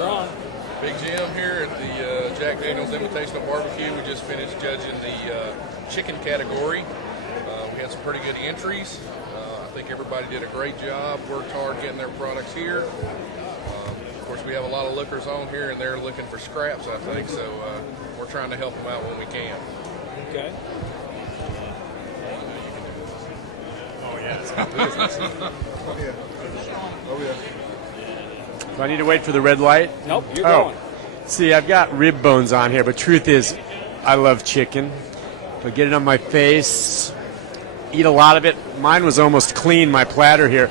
You're on. Big Jim here at the Jack Daniel's Invitational Barbecue. We just finished judging the chicken category. We had some pretty good entries. I think everybody did a great job, worked hard getting their products here. Of course, we have a lot of lookers on here, and they're looking for scraps, I think, so we're trying to help them out when we can. Okay. Oh, yes. Oh, yeah. Oh, yeah. Do I need to wait for the red light? Nope, you're going. See, I've got rib bones on here, but truth is, I love chicken. But get it on my face, eat a lot of it. Mine was almost clean, my platter here.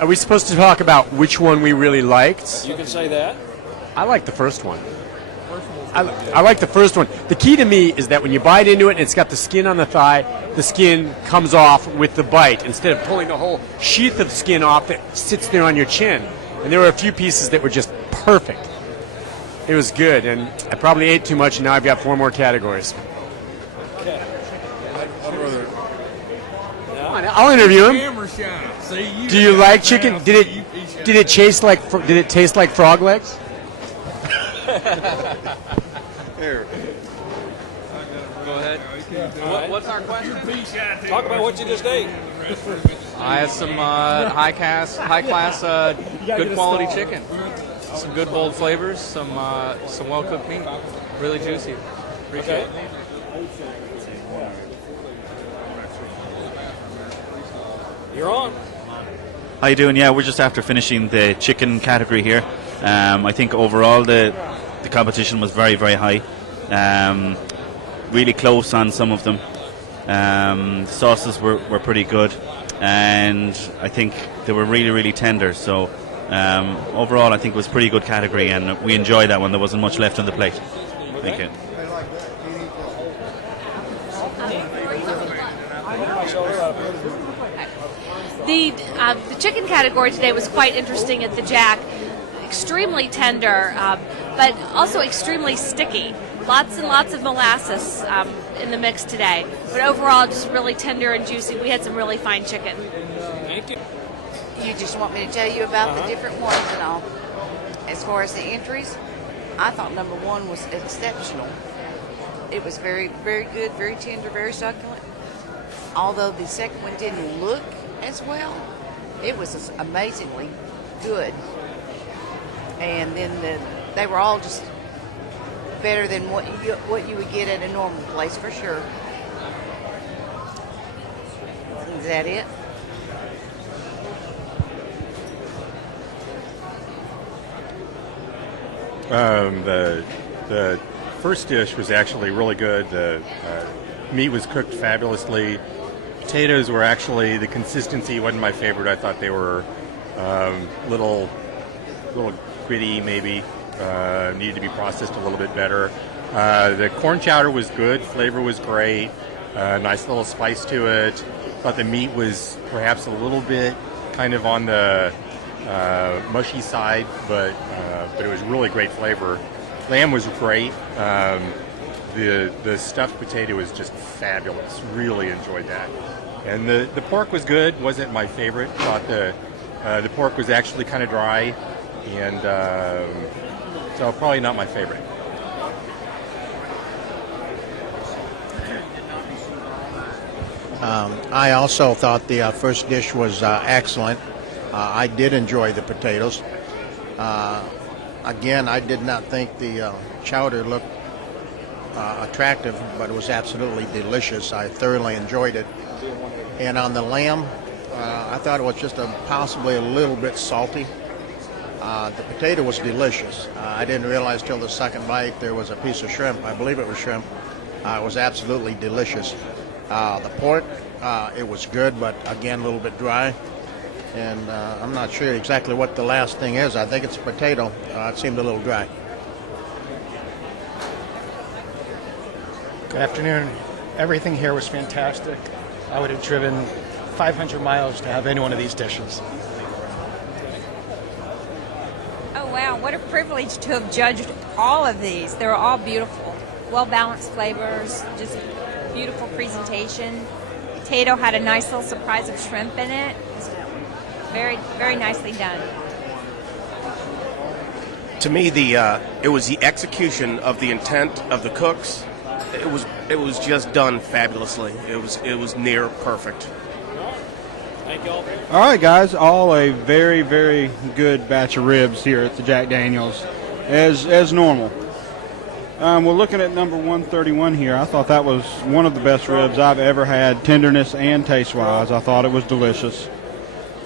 Are we supposed to talk about which one we really liked? You can say that. I like the first one. I like the first one. The key to me is that when you bite into it and it's got the skin on the thigh, the skin comes off with the bite instead of pulling the whole sheath of skin off that sits there on your chin. And there were a few pieces that were just perfect. It was good, and I probably ate too much, and now I've got 4 more categories. Okay. I'd rather. Come on, I'll interview him. Do you like chicken? Did it taste like frog legs? Here. Go ahead. What's our question? Talk about what you just ate. I had some high class, good quality chicken. Some good bold flavors, some well cooked meat, really juicy. Appreciate it. You're on. How you doing? Yeah, we're just after finishing the chicken category here. I think overall the competition was very, very high. Really close on some of them. Sauces were pretty good, and I think they were really, really tender. So overall, I think it was a pretty good category, and we enjoyed that one. There wasn't much left on the plate. Thank you. The chicken category today was quite interesting at the Jack. Extremely tender, but also extremely sticky. Lots and lots of molasses in the mix today. But overall, just really tender and juicy. We had some really fine chicken. Thank you. You just want me to tell you about the different ones and all. As far as the entries, I thought number 1 was exceptional. It was very, very good, very tender, very succulent. Although the second one didn't look as well, it was amazingly good. And then they were all just better than what you would get at a normal place for sure. Is that it? The first dish was actually really good. The meat was cooked fabulously. Potatoes were actually, the consistency wasn't my favorite. I thought they were little gritty, maybe. Needed to be processed a little bit better. The corn chowder was good. Flavor was great. Nice little spice to it. Thought the meat was perhaps a little bit kind of on the mushy side, but it was really great flavor. Lamb was great. The stuffed potato was just fabulous. Really enjoyed that. And the pork was good. Wasn't my favorite. Thought the pork was actually kind of dry, and so probably not my favorite. I also thought the first dish was excellent. I did enjoy the potatoes. Again, I did not think the chowder looked attractive, but it was absolutely delicious. I thoroughly enjoyed it. And on the lamb, I thought it was just possibly a little bit salty. The potato was delicious. I didn't realize till the second bite there was a piece of shrimp. I believe it was shrimp. It was absolutely delicious. The pork, it was good, but again, a little bit dry. And I'm not sure exactly what the last thing is. I think it's a potato. It seemed a little dry. Good afternoon. Everything here was fantastic. I would have driven 500 miles to have any one of these dishes. Oh, wow. What a privilege to have judged all of these. They were all beautiful. Well-balanced flavors, just beautiful presentation. Potato had a nice little surprise of shrimp in it. Very, very nicely done. To me, it was the execution of the intent of the cooks. It was just done fabulously. It was near perfect. Thank you all. All right, guys, all a very, very good batch of ribs here at the Jack Daniels, as normal. We're looking at number 131 here. I thought that was one of the best ribs I've ever had, tenderness and taste-wise. I thought it was delicious.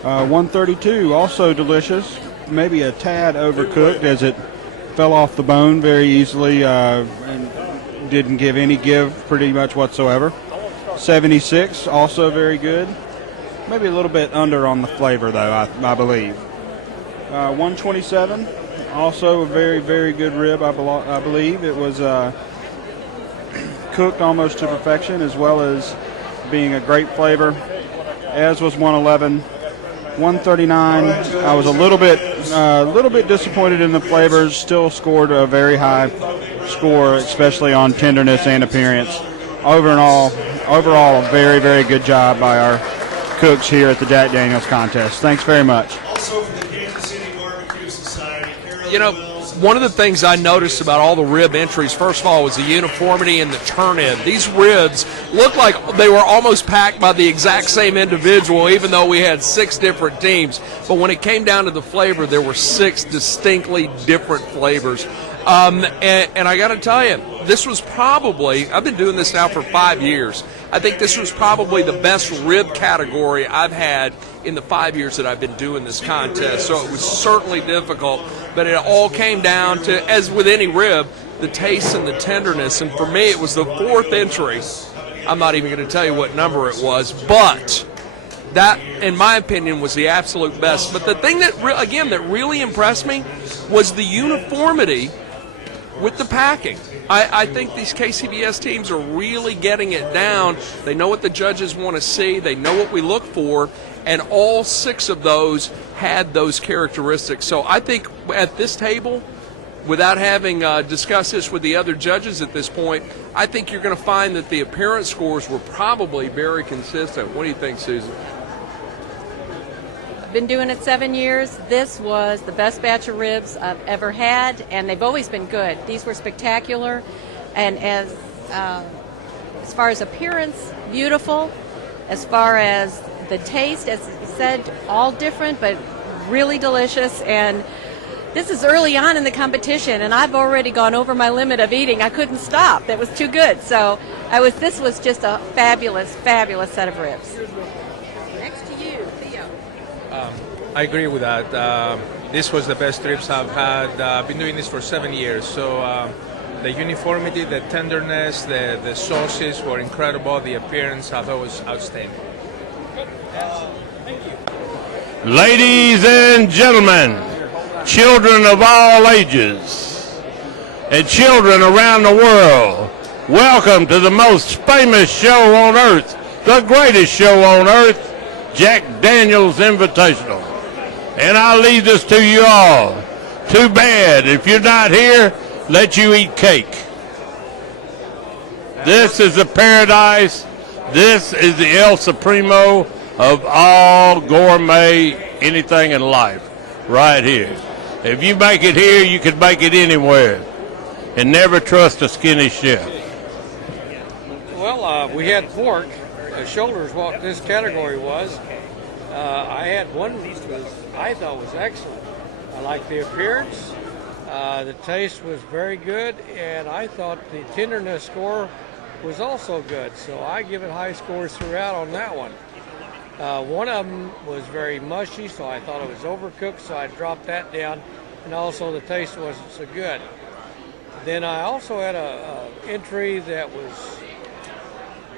132, also delicious, maybe a tad overcooked as it fell off the bone very easily and didn't give any give pretty much whatsoever. 76, also very good. Maybe a little bit under on the flavor, though, I believe. 127, also a very, very good rib, I believe. It was cooked almost to perfection, as well as being a great flavor, as was 111. 139, I was a little bit disappointed in the flavors. Still scored a very high score, especially on tenderness and appearance. Overall, a very, very good job by our cooks here at the Jack Daniels contest. Thanks very much. Also from the Kansas City Barbecue Society. You know, one of the things I noticed about all the rib entries, first of all, was the uniformity in the turn-in. These ribs looked like they were almost packed by the exact same individual, even though we had 6 different teams. But when it came down to the flavor, there were 6 distinctly different flavors. And I got to tell you, this was probably, I've been doing this now for 5 years. I think this was probably the best rib category I've had in the 5 years that I've been doing this contest. So it was certainly difficult, but it all came down to, as with any rib, the taste and the tenderness. And for me, it was the 4th entry. I'm not even going to tell you what number it was, but that, in my opinion, was the absolute best. But the thing that, that really impressed me was the uniformity with the packing. I think these KCBS teams are really getting it down. They know what the judges want to see. They know what we look for. And all 6 of those had those characteristics. So I think at this table, without having discussed this with the other judges at this point, I think you're going to find that the appearance scores were probably very consistent. What do you think, Susan? Been doing it 7 years. This was the best batch of ribs I've ever had, and they've always been good. These were spectacular, and as far as appearance, beautiful. As far as the taste, as you said, all different, but really delicious. And this is early on in the competition, and I've already gone over my limit of eating. I couldn't stop. That was too good. So this was just a fabulous, fabulous set of ribs. Next to you, Theo. I agree with that. This was the best ribs I've had. I've been doing this for 7 years. So the uniformity, the tenderness, the sauces were incredible. The appearance, I thought, was outstanding. Ladies and gentlemen, children of all ages, and children around the world, welcome to the most famous show on earth, the greatest show on earth, Jack Daniels Invitational. And I'll leave this to you all. Too bad, if you're not here, let you eat cake. This is the paradise. This is the El Supremo of all gourmet anything in life, right here. If you make it here, you can make it anywhere. And never trust a skinny chef. Well, we had pork. The shoulders, what this category was. I had one I thought was excellent. I liked the appearance. The taste was very good, and I thought the tenderness score was also good. So I give it high scores throughout on that one. One of them was very mushy, so I thought it was overcooked, so I dropped that down. And also the taste wasn't so good. Then I also had a entry that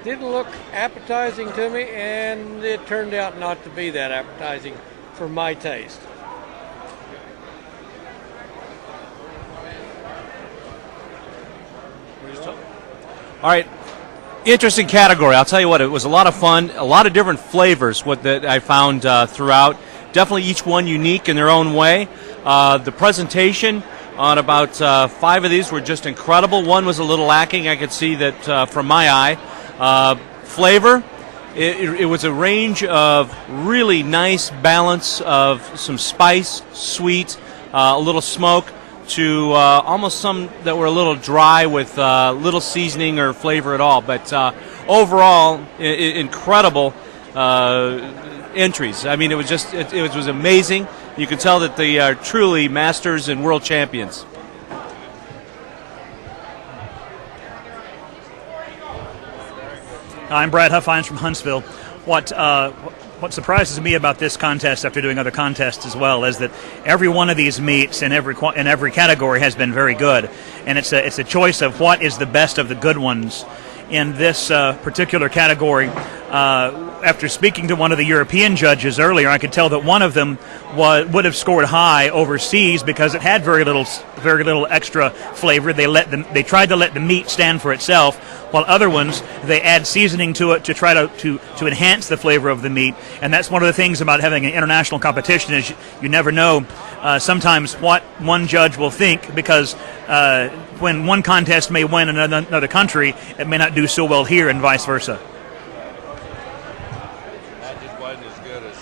didn't look appetizing to me, and it turned out not to be that appetizing for my taste. All right, interesting category. I'll tell you what, it was a lot of fun, a lot of different flavors that I found throughout. Definitely each one unique in their own way. The presentation on about 5 of these were just incredible. One was a little lacking. I could see that from my eye. Flavor, it was a range of really nice balance of some spice, sweet, a little smoke. to almost some that were a little dry with little seasoning or flavor at all. But overall, incredible entries. I mean, it was just it was amazing. You can tell that they are truly masters and world champions. I'm Brad Huffines from Huntsville. What surprises me about this contest, after doing other contests as well, is that every one of these meats in every category has been very good, and it's a choice of what is the best of the good ones. In this particular category, after speaking to one of the European judges earlier, I could tell that one of them would have scored high overseas because it had very little extra flavor. They tried to let the meat stand for itself, while other ones they add seasoning to it to try to enhance the flavor of the meat. And that's one of the things about having an international competition is you never know sometimes what one judge will think, because when one contest may win in another country, it may not do so well here, and vice versa. That just wasn't as good as.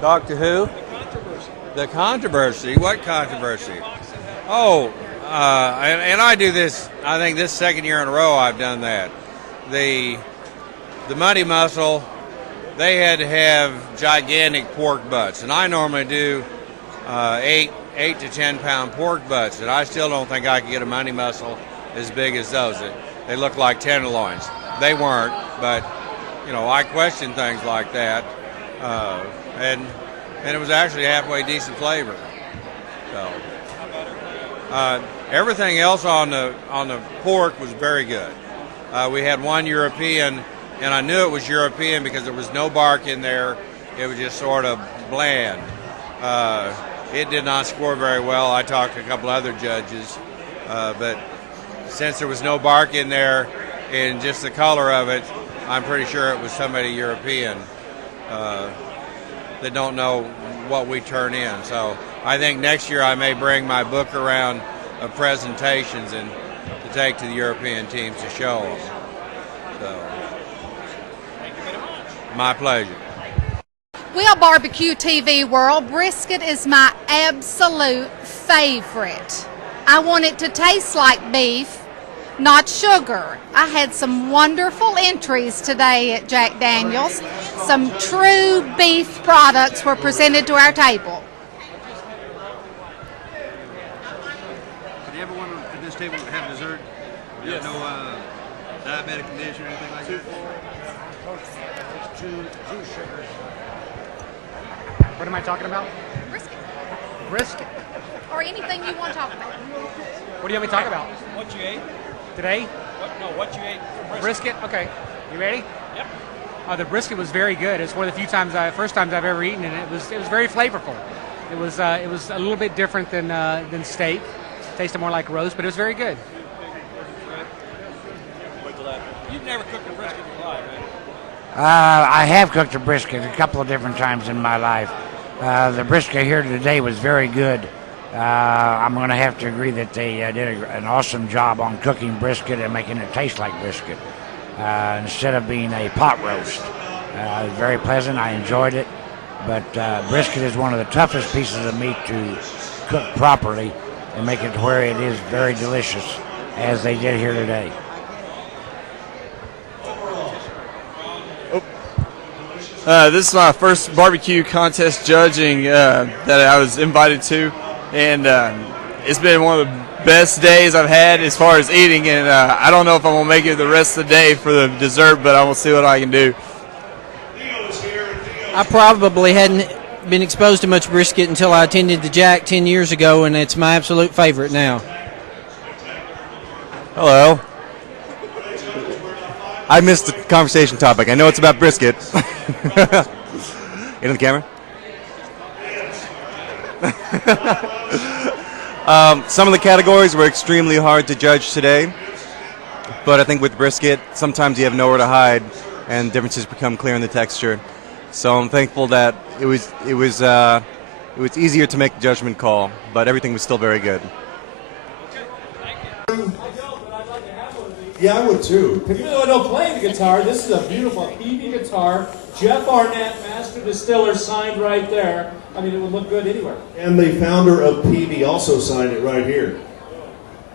Talk to who? The controversy. What controversy? Oh, and I do this. I think this second year in a row I've done that. The Muddy Muscle, they had to have gigantic pork butts, and I normally do 8 to 10 pound pork butts, and I still don't think I could get a Muddy Muscle as big as those. They look like tenderloins. They weren't, but I question things like that, and it was actually halfway decent flavor. So everything else on the pork was very good. We had one European. And I knew it was European because there was no bark in there. It was just sort of bland. It did not score very well. I talked to a couple other judges, but since there was no bark in there and just the color of it, I'm pretty sure it was somebody European that don't know what we turn in. So I think next year I may bring my book around of presentations and to take to the European teams to show them. So. My pleasure. Well, Barbecue TV world, brisket is my absolute favorite. I want it to taste like beef, not sugar. I had some wonderful entries today at Jack Daniel's. Some true beef products were presented to our table. Did everyone at this table have dessert? Yes. No diabetic condition or anything like that? Two sugars. What am I talking about? Brisket. Brisket. Or anything you want to talk about. What do you want me to talk about? What you ate? Today? What you ate for brisket. Okay. You ready? Yep. The brisket was very good. It's one of the first times I've ever eaten it. It was very flavorful. It was a little bit different than steak. It tasted more like roast, but it was very good. You've never cooked a brisket in your life, man. I have cooked a brisket a couple of different times in my life. The brisket here today was very good. I'm going to have to agree that they did an awesome job on cooking brisket and making it taste like brisket instead of being a pot roast. It was very pleasant. I enjoyed it. But brisket is one of the toughest pieces of meat to cook properly and make it to where it is very delicious, as they did here today. This is my first barbecue contest judging that I was invited to, and it's been one of the best days I've had as far as eating, and I don't know if I'm going to make it the rest of the day for the dessert, but I will see what I can do. I probably hadn't been exposed to much brisket until I attended the Jack 10 years ago, and it's my absolute favorite now. Hello. I missed the conversation topic. I know it's about brisket. In the camera? Some of the categories were extremely hard to judge today, but I think with brisket, sometimes you have nowhere to hide, and differences become clear in the texture. So I'm thankful that it was easier to make the judgment call, but everything was still very good. Yeah, I would too. Even though I don't play the guitar, this is a beautiful PV guitar. Jeff Arnett, Master Distiller, signed right there. I mean, it would look good anywhere. And the founder of PV also signed it right here.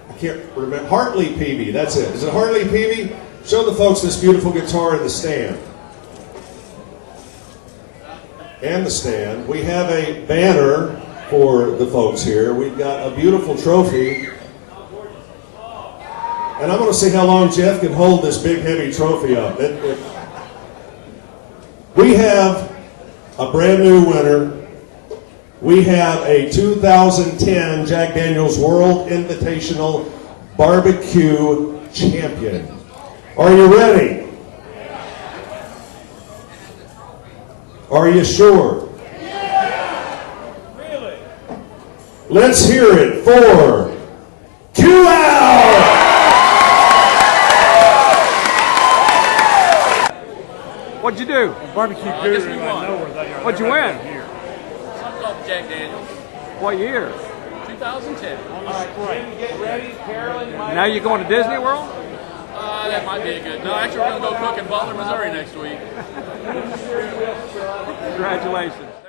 I can't remember. Hartley PV, that's it. Is it Hartley PV? Show the folks this beautiful guitar in the stand. And the stand. We have a banner for the folks here. We've got a beautiful trophy. And I'm going to see how long Jeff can hold this big, heavy trophy up. We have a brand new winner. We have a 2010 Jack Daniel's World Invitational Barbecue Champion. Are you ready? Are you sure? Really? Let's hear it for Quau! What'd you do? Barbecue guru. What'd you win? Something called Jack Daniels. What year? 2010. All right, great. Get ready, Carolyn. Now you going to Disney World? That might be a good. No, actually, we're going to go cook in Butler, Missouri next week. Congratulations.